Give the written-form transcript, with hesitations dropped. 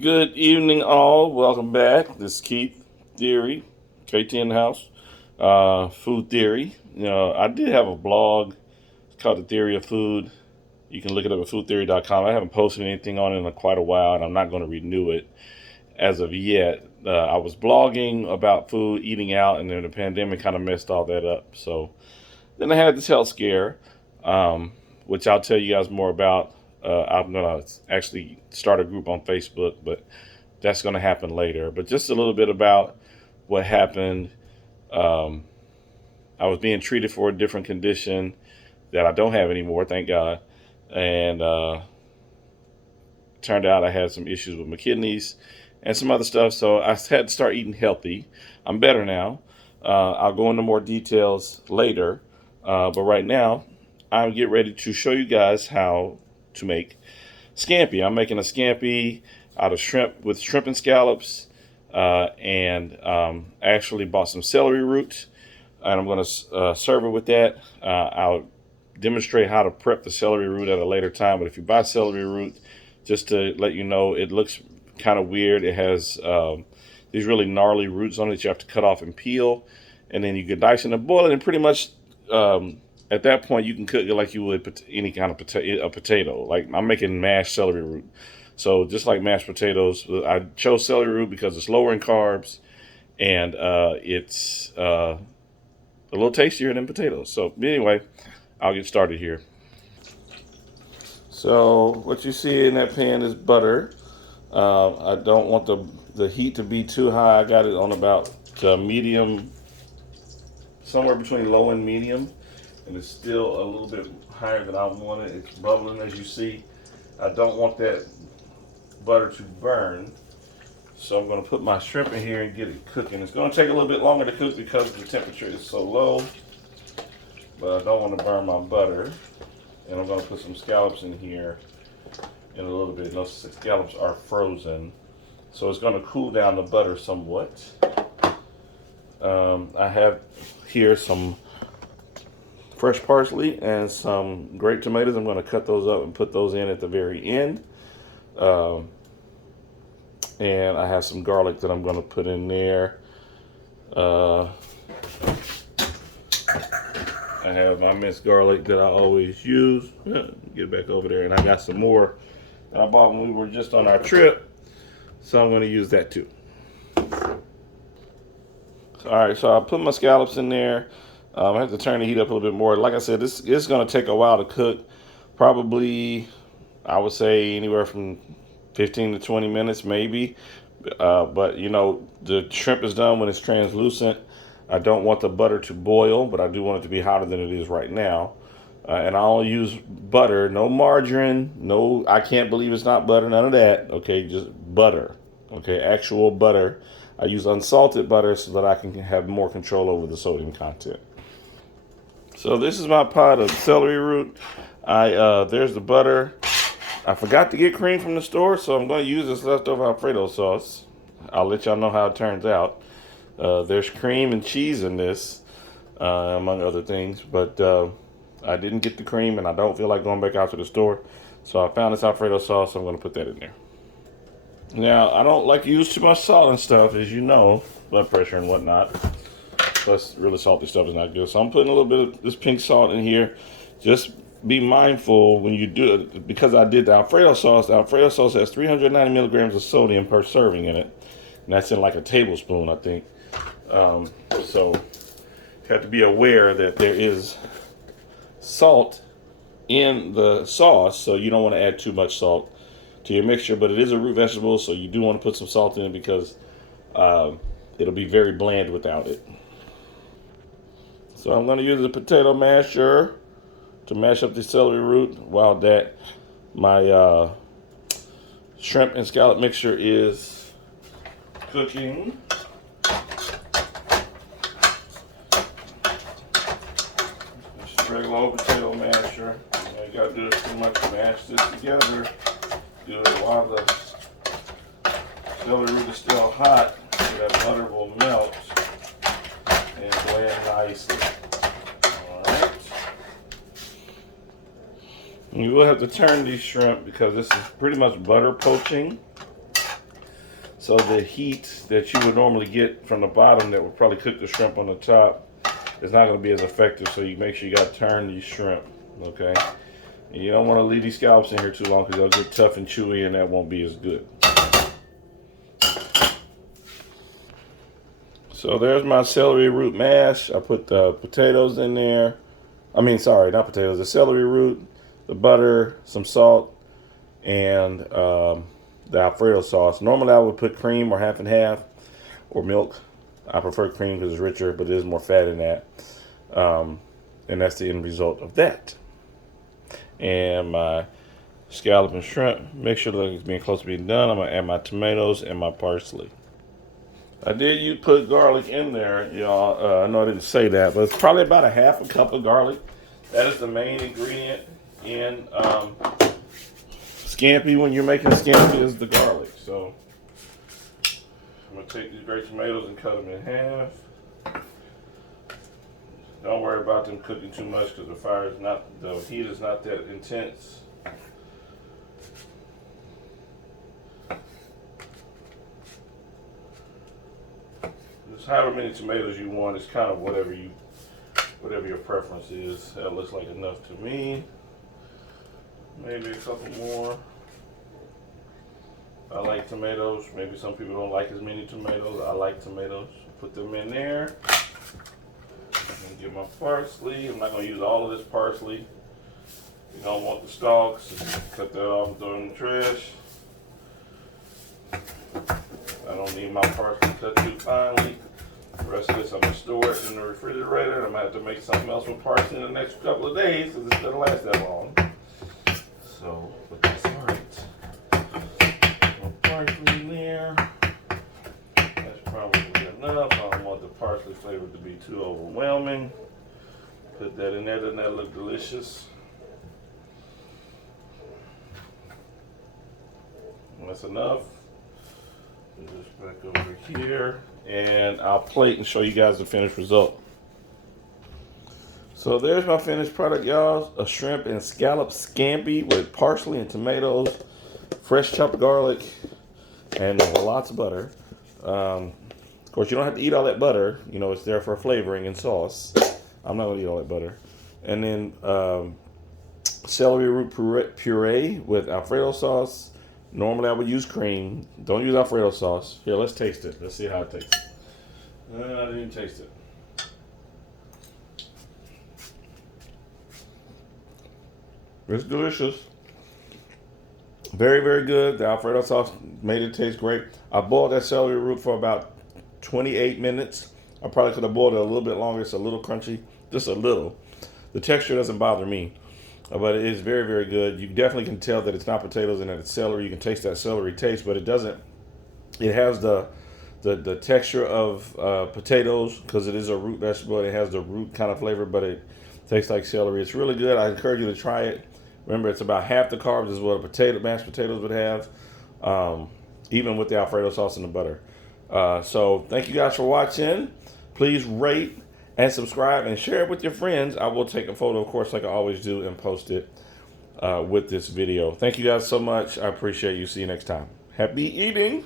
Good evening, all. Welcome back. This is Keith Theory, KT in the house. Food Theory. I did have a blog. It's called The Theory of Food. You can look it up at foodtheory.com. I haven't posted anything on it in quite a while, and I'm not going to renew it as of yet. I was blogging about food, eating out, and then the pandemic kind of messed all that up. So then I had this health scare, which I'll tell you guys more about. I'm going to actually start a group on Facebook, but that's going to happen later. But just a little bit about what happened. Um, I was being treated for a different condition that I don't have anymore, thank God. And turned out I had some issues with my kidneys and some other stuff. So I had to start eating healthy. I'm better now. I'll go into more details later. But right now, I'm getting ready to show you guys how to make scampi. I'm making a scampi out of shrimp with shrimp and scallops, and actually bought some celery root, and I'm going to serve it with that. I'll demonstrate how to prep the celery root at a later time. But if you buy celery root, just to let you know, it looks kind of weird. It has these really gnarly roots on it that you have to cut off and peel, and then you can dice it and boil it, and pretty much at that point you can cook it like you would any kind of potato. Like I'm making mashed celery root. So just like mashed potatoes, I chose celery root because it's lower in carbs, and it's a little tastier than potatoes. So anyway, I'll get started here. So what you see in that pan is butter. I don't want the heat to be too high. I got it on about medium, somewhere between low and medium, and it's still a little bit higher than I want it. It's bubbling, as you see. I don't want that butter to burn, so I'm going to put my shrimp in here and get it cooking. It's going to take a little bit longer to cook because the temperature is so low, but I don't want to burn my butter. And I'm going to put some scallops in here in a little bit. Those scallops are frozen, so it's going to cool down the butter somewhat. I have here some fresh parsley and some grape tomatoes. I'm going to cut those up and put those in at the very end. And I have some garlic that I'm going to put in there. I have my minced garlic that I always use. Get it back over there. And I got some more that I bought when we were just on our trip, so I'm going to use that too. All right, so I put my scallops in there. I have to turn the heat up a little bit more. Like I said, this is going to take a while to cook. Probably, I would say anywhere from 15 to 20 minutes, maybe. But you know, the shrimp is done when it's translucent. I don't want the butter to boil, but I do want it to be hotter than it is right now. And I'll use butter, no margarine, no, I can't believe it's not butter, none of that. Okay, just butter. Okay, actual butter. I use unsalted butter so that I can have more control over the sodium content. So this is my pot of celery root. There's the butter. I forgot to get cream from the store, so I'm going to use this leftover Alfredo sauce. I'll let y'all know how it turns out. There's cream and cheese in this, among other things, but I didn't get the cream, and I don't feel like going back out to the store, so I found this Alfredo sauce, so I'm going to put that in there. Now, I don't like to use too much salt and stuff, as you know, blood pressure and whatnot. Plus, really salty stuff is not good, so I'm putting a little bit of this pink salt in here. Just be mindful when you do it, because I did the Alfredo sauce. The Alfredo sauce has 390 milligrams of sodium per serving in it, and that's in like a tablespoon, I think. So you have to be aware that there is salt in the sauce, so you don't want to add too much salt to your mixture, but it is a root vegetable, so you do want to put some salt in it because it'll be very bland without it. So I'm going to use a potato masher to mash up the celery root while that my shrimp and scallop mixture is cooking. Just a regular old potato masher. All you gotta do is pretty much mash this together. Do it while the celery root is still hot, so that butter will melt and blend nicely. Alright. You will have to turn these shrimp because this is pretty much butter poaching. So the heat that you would normally get from the bottom that would probably cook the shrimp on the top is not going to be as effective. So you make sure you got to turn these shrimp, okay? And you don't want to leave these scallops in here too long because they'll get tough and chewy and that won't be as good. So there's my celery root mash. I put the potatoes in there. I mean, sorry, not potatoes. The celery root, the butter, some salt, and the Alfredo sauce. Normally I would put cream or half and half or milk. I prefer cream because it's richer, but there's more fat in that. And that's the end result of that. And my scallop and shrimp. Make sure that it's being close to being done. I'm going to add my tomatoes and my parsley. I did put garlic in there, y'all. I know I didn't say that, but it's probably about a half a cup of garlic. That is the main ingredient in scampi. When you're making scampi, is the garlic. So I'm gonna take these great tomatoes and cut them in half. Don't worry about them cooking too much because the heat is not that intense. Just however many tomatoes you want is kind of whatever your preference is. That looks like enough to me. Maybe a couple more. I like tomatoes. Maybe some people don't like as many tomatoes. I like tomatoes. Put them in there. And get my parsley. I'm not going to use all of this parsley. You don't want the stalks. Cut that off and throw it in the trash. I don't need my parsley cut too finely. The rest of this, I'm going to store it in the refrigerator. I'm going to have to make something else with parsley in the next couple of days because it's going to last that long. So, but that's alright. Parsley in there. That's probably enough. I don't want the parsley flavor to be too overwhelming. Put that in there. Doesn't that look delicious? And that's enough. Put this back over here. And I'll plate and show you guys the finished result. So there's my finished product, y'all. A shrimp and scallop scampi with parsley and tomatoes, fresh chopped garlic, and lots of butter. Of course, you don't have to eat all that butter. You know, it's there for flavoring and sauce. I'm not going to eat all that butter. And then celery root puree with Alfredo sauce. Normally, I would use cream. Don't use Alfredo sauce. Here, let's taste it. Let's see how it tastes. I didn't taste it. It's delicious. Very, very good. The Alfredo sauce made it taste great. I boiled that celery root for about 28 minutes. I probably could have boiled it a little bit longer. It's a little crunchy, just a little. The texture doesn't bother me, but it is very, very good. You definitely can tell that it's not potatoes and that it's celery. You can taste that celery taste, but it doesn't. It has the texture of potatoes because it is a root vegetable. It has the root kind of flavor, but it tastes like celery. It's really good. I encourage you to try it. Remember, it's about half the carbs as what mashed potatoes would have, even with the Alfredo sauce and the butter. So thank you guys for watching. Please rate and subscribe and share it with your friends. I will take a photo, of course, like I always do, and post it with this video. Thank you guys so much. I appreciate you. See you next time. Happy eating.